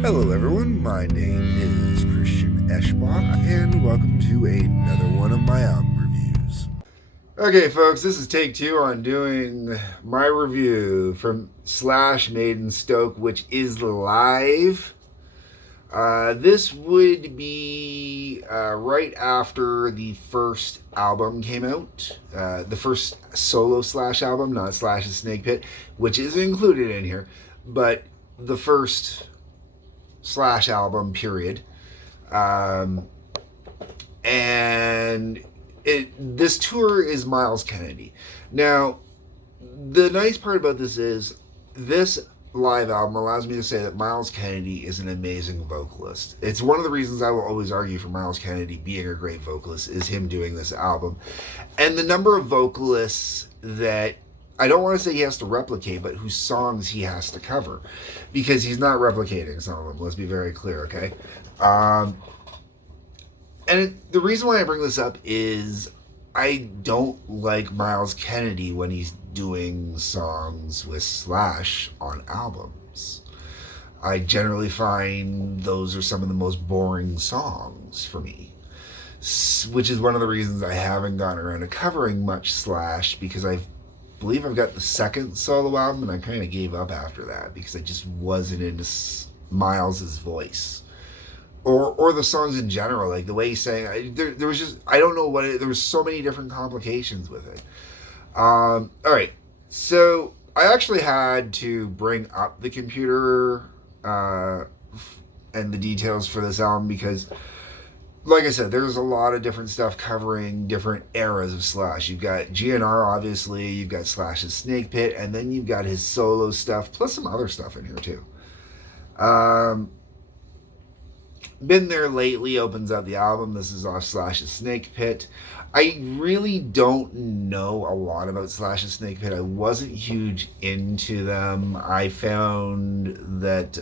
Hello, everyone. My name is Christian Eschbach, and welcome to another one of my album reviews. Okay, folks, this is take two on doing my review from Slash Made in Stoke, which is live. This would be right after the first album came out, the first solo Slash album, not Slash's Snake Pit, which is included in here, but the first Slash album, period. Um, and this tour is Miles Kennedy. Now, the nice part about this is this live album allows me to say that Miles Kennedy is an amazing vocalist. It's one of the reasons I will always argue for Miles Kennedy being a great vocalist is him doing this album. And the number of vocalists that I don't want to say he has to replicate, but whose songs he has to cover, because he's not replicating some of them. Let's be very clear, okay? The reason why I bring this up is I don't like Miles Kennedy when he's doing songs with Slash on albums. I generally find those are some of the most boring songs for me, which is one of the reasons I haven't gotten around to covering much Slash, because I believe I've got the second solo album and I kind of gave up after that because I just wasn't into Miles's voice or the songs in general, like the way he's saying. There was just, I don't know what there was so many different complications with it. All right, so I actually had to bring up the computer and the details for this album because, like I said, there's a lot of different stuff covering different eras of Slash. You've got GNR, obviously, you've got Slash's Snake Pit, and then you've got his solo stuff, plus some other stuff in here too. Been There Lately opens up the album. This is off Slash's Snake Pit. I really don't know a lot about Slash's Snake Pit. I wasn't huge into them. I found that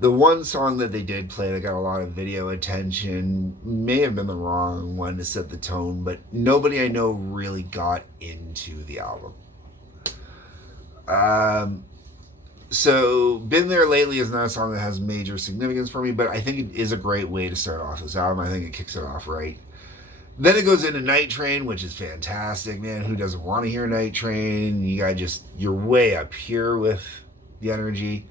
the one song that they did play that got a lot of video attention may have been the wrong one to set the tone, but nobody I know really got into the album. So Been There Lately is not a song that has major significance for me, but I think it is a great way to start off this album. I think it kicks it off right. Then it goes into Night Train, which is fantastic, man. Who doesn't want to hear Night Train? You're way up here with the energy.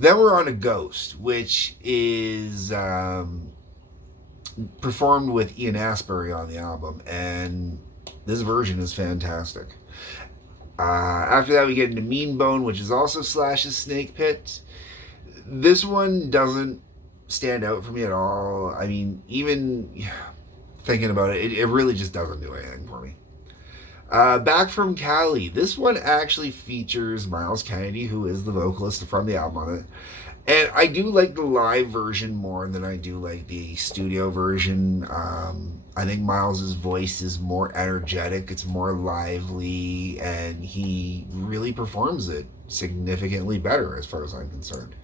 Then we're on to Ghost, which is performed with Ian Astbury on the album, and this version is fantastic. After that, we get into Mean Bone, which is also Slash's Snake Pit. This one doesn't stand out for me at all. I mean, even thinking about it, it really just doesn't do anything for me. Back from Cali. This one actually features Miles Kennedy, who is the vocalist from the album on it. And I do like the live version more than I do like the studio version. I think Miles's voice is more energetic, it's more lively, and he really performs it significantly better as far as I'm concerned.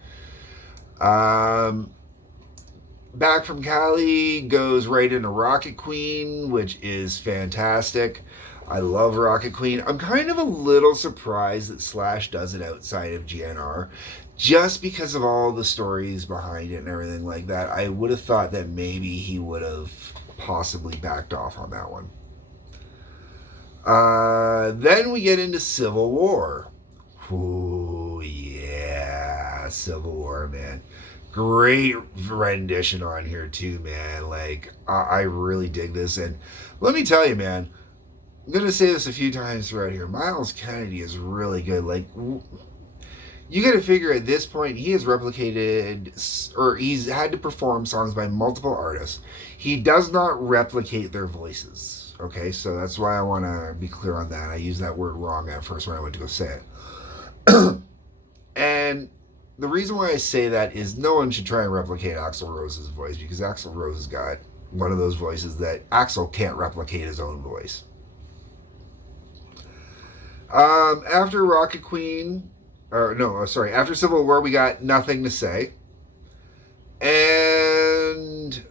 Back from Cali goes right into Rocket Queen, which is fantastic. I love Rocket Queen. I'm kind of a little surprised that Slash does it outside of GNR, just because of all the stories behind it and everything like that. I would have thought that maybe he would have possibly backed off on that one. Then we get into Civil War. Ooh, yeah, Civil War, man. Great rendition on here too, man. Like, I really dig this. And let me tell you, man, I'm going to say this a few times throughout here. Miles Kennedy is really good. Like, you got to figure at this point, he has replicated, or he's had to perform songs by multiple artists. He does not replicate their voices. Okay, so that's why I want to be clear on that. I used that word wrong at first when I went to go say it. And the reason why I say that is no one should try and replicate Axl Rose's voice, because Axl Rose has got one of those voices that Axl can't replicate his own voice. After Rocket Queen, after Civil War, we got Nothing to Say. And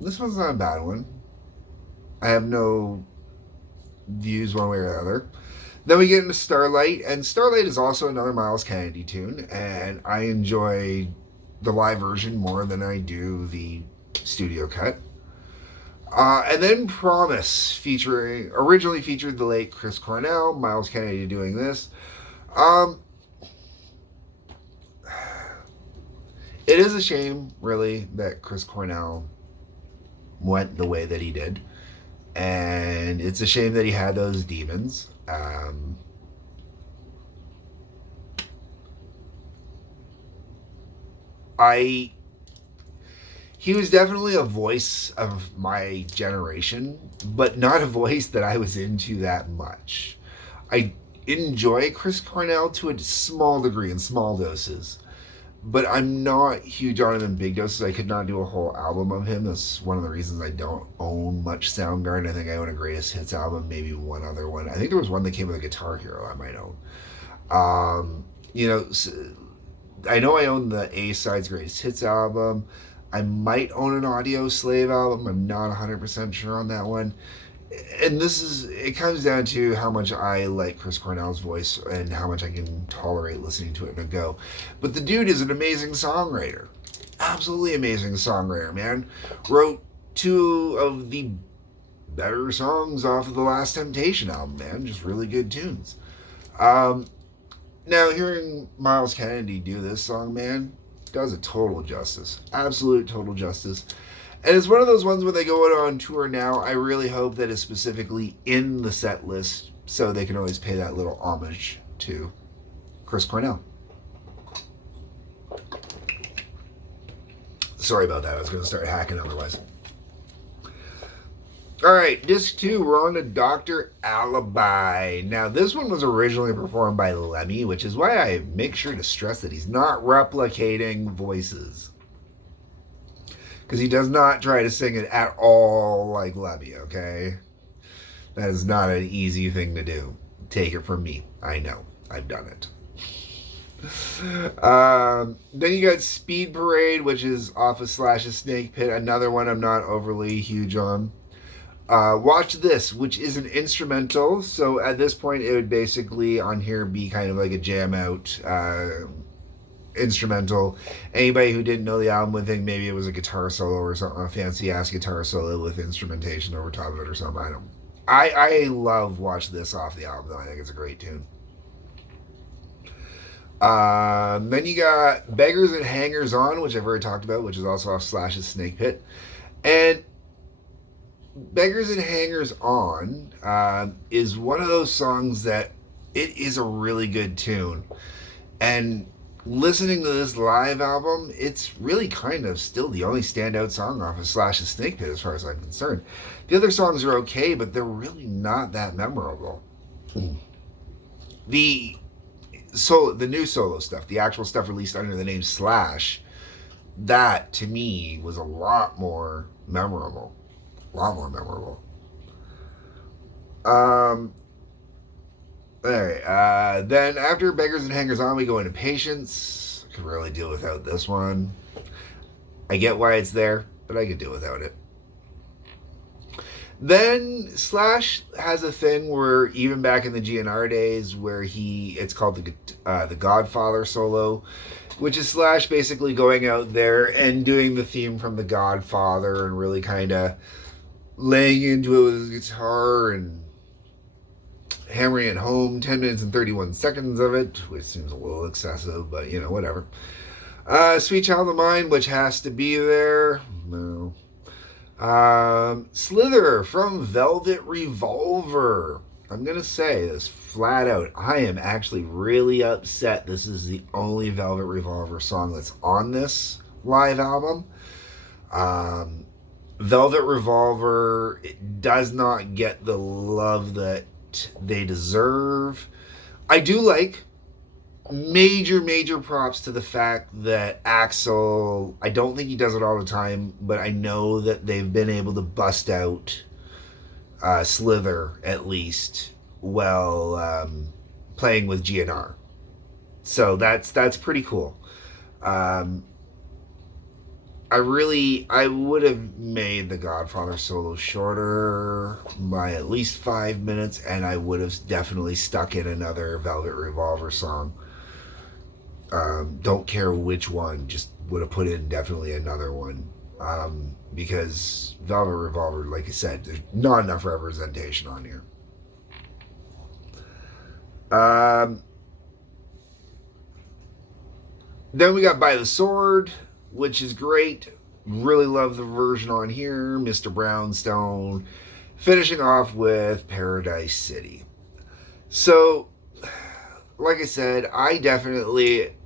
this one's not a bad one. I have no views one way or the other. Then we get into Starlight, and Starlight is also another Miles Kennedy tune, and I enjoy the live version more than I do the studio cut. And then Promise, originally featured the late Chris Cornell, Miles Kennedy doing this. Um, it is a shame, really, that Chris Cornell went the way that he did. And it's a shame that he had those demons. I he was definitely a voice of my generation, but not a voice that I was into that much. I enjoy Chris Cornell to a small degree in small doses, but I'm not huge on him in big doses. I could not do a whole album of him. That's one of the reasons I don't own much Soundgarden. I think I own a Greatest Hits album, maybe one other one. I think there was one that came with a Guitar Hero I might own. Um, you know, I know I own the A Sides Greatest Hits album. I might own an Audio Slave album. I'm not 100% sure on that one. And it comes down to how much I like Chris Cornell's voice and how much I can tolerate listening to it in a go. But the dude is an amazing songwriter. Absolutely amazing songwriter, man. Wrote two of the better songs off of the Last Temptation album, man. Just really good tunes. Um, Now, hearing Miles Kennedy do this song, man, does it total justice. Absolute total justice. And it's one of those ones when they go out on tour now, I really hope that it's specifically in the set list so they can always pay that little homage to Chris Cornell. Sorry about that. I was going to start hacking otherwise. All right, disc 2, we're on to Dr. Alibi. Now, this one was originally performed by Lemmy, which is why I make sure to stress that he's not replicating voices. Because he does not try to sing it at all like Lemmy, okay? That is not an easy thing to do. Take it from me. I know. I've done it. Then you got Speed Parade, which is off of Slash's Snake Pit. Another one I'm not overly huge on. Watch This, which is an instrumental. So at this point, it would basically on here be kind of like a jam out instrumental. Anybody who didn't know the album would think maybe it was a guitar solo or something, a fancy ass guitar solo with instrumentation over top of it or something. I love Watch This off the album, though. I think it's a great tune. Then you got Beggars and Hangers On, which I've already talked about, which is also off Slash's Snake Pit. And Beggars and Hangers On is one of those songs that it is a really good tune. And listening to this live album, it's really kind of still the only standout song off of Slash's Snake Pit as far as I'm concerned. The other songs are okay, but they're really not that memorable. The new solo stuff, the actual stuff released under the name Slash, that to me was a lot more memorable. Alright, then after Beggars and Hangers On, we go into Patience. I could really deal without this one. I get why it's there, but I could deal without it. Then Slash has a thing where even back in the GNR days, where it's called the Godfather solo, which is Slash basically going out there and doing the theme from The Godfather and really kind of laying into it with his guitar and hammering it home. 10 minutes and 31 seconds of it, which seems a little excessive, but whatever. Sweet Child of Mine, which has to be there. No. Slither from Velvet Revolver. I'm going to say this flat out. I am actually really upset this is the only Velvet Revolver song that's on this live album. Velvet Revolver, it does not get the love that they deserve. I do like major props to the fact that Axl, I don't think he does it all the time, but I know that they've been able to bust out Slither at least while playing with GNR. So that's pretty cool. I would have made the Godfather solo shorter by at least 5 minutes, and I would have definitely stuck in another Velvet Revolver song. Don't care which one, just would have put in definitely another one. Because Velvet Revolver, like I said, there's not enough representation on here. Then we got By the Sword, which is great. Really love the version on here. Mr. Brownstone. Finishing off with Paradise City. So, like I said, I definitely,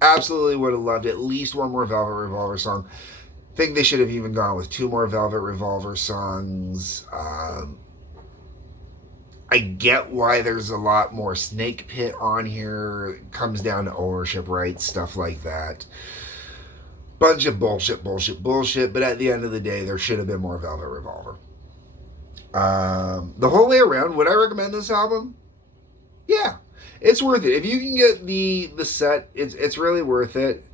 absolutely would have loved at least one more Velvet Revolver song. Think they should have even gone with 2 more Velvet Revolver songs. I get why there's a lot more Snake Pit on here. It comes down to ownership rights, stuff like that. Bunch of bullshit. But at the end of the day, there should have been more Velvet Revolver. The whole way around, would I recommend this album? Yeah, it's worth it. If you can get the set, it's really worth it.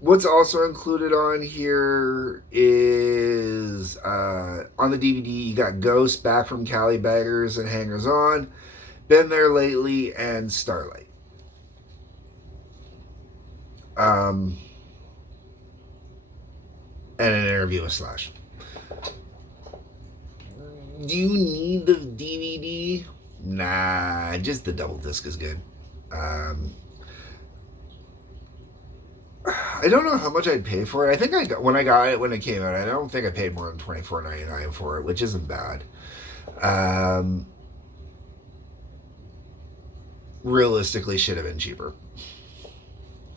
What's also included on here is on the DVD you got Ghost, Back from Cali Baggers and Hangers On, Been There Lately, and Starlight. And an interview with Slash. Do you need the DVD? Nah, just the double disc is good. I don't know how much I'd pay for it. I think when I got it when it came out, I don't think I paid more than $24.99 for it, which isn't bad. Realistically, should have been cheaper.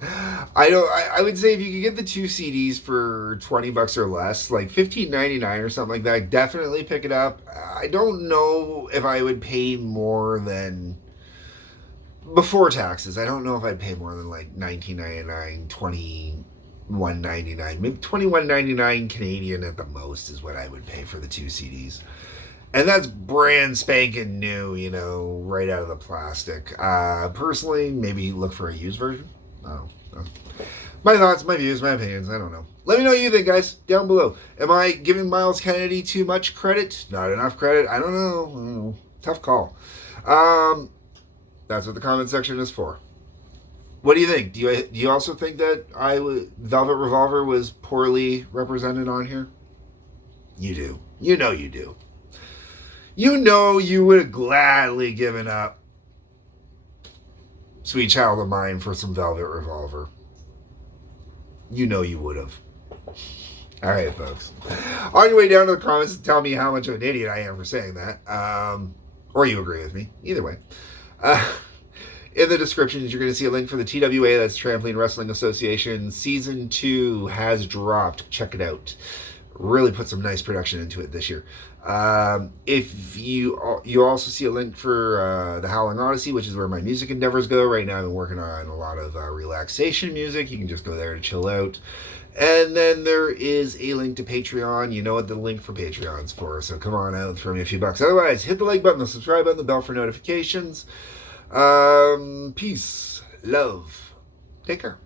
I would say if you could get the 2 CDs for $20 or less, like $15.99 or something like that, definitely pick it up. I don't know if I would pay more than, before taxes, I don't know if I'd pay more than like $19.99, $21.99, maybe $21.99 Canadian at the most is what I would pay for the 2 CDs. And that's brand spanking new, right out of the plastic. Personally, maybe look for a used version. Oh, my thoughts, my views, my opinions. I don't know. Let me know what you think, guys, down below. Am I giving Miles Kennedy too much credit? Not enough credit? I don't know. Tough call. That's what the comment section is for. What do you think? Do you also think that Velvet Revolver was poorly represented on here? You do. You know you do. You know you would have gladly given up Sweet Child of Mine for some Velvet Revolver. You know you would have. All right, folks. On your way down to the comments, tell me how much of an idiot I am for saying that. Or you agree with me. Either way. In the descriptions, you're going to see a link for the TWA, that's Trampoline Wrestling Association. Season 2 has dropped. Check it out. Really put some nice production into it this year. If you also see a link for the Howling Odyssey, which is where my music endeavors go. Right now I'm working on a lot of relaxation music. You can just go there to chill out. And then there is a link to Patreon. You know what the link for Patreon's for. So come on out and throw me a few bucks. Otherwise, hit the like button, the subscribe button, the bell for notifications. Peace, love, take care.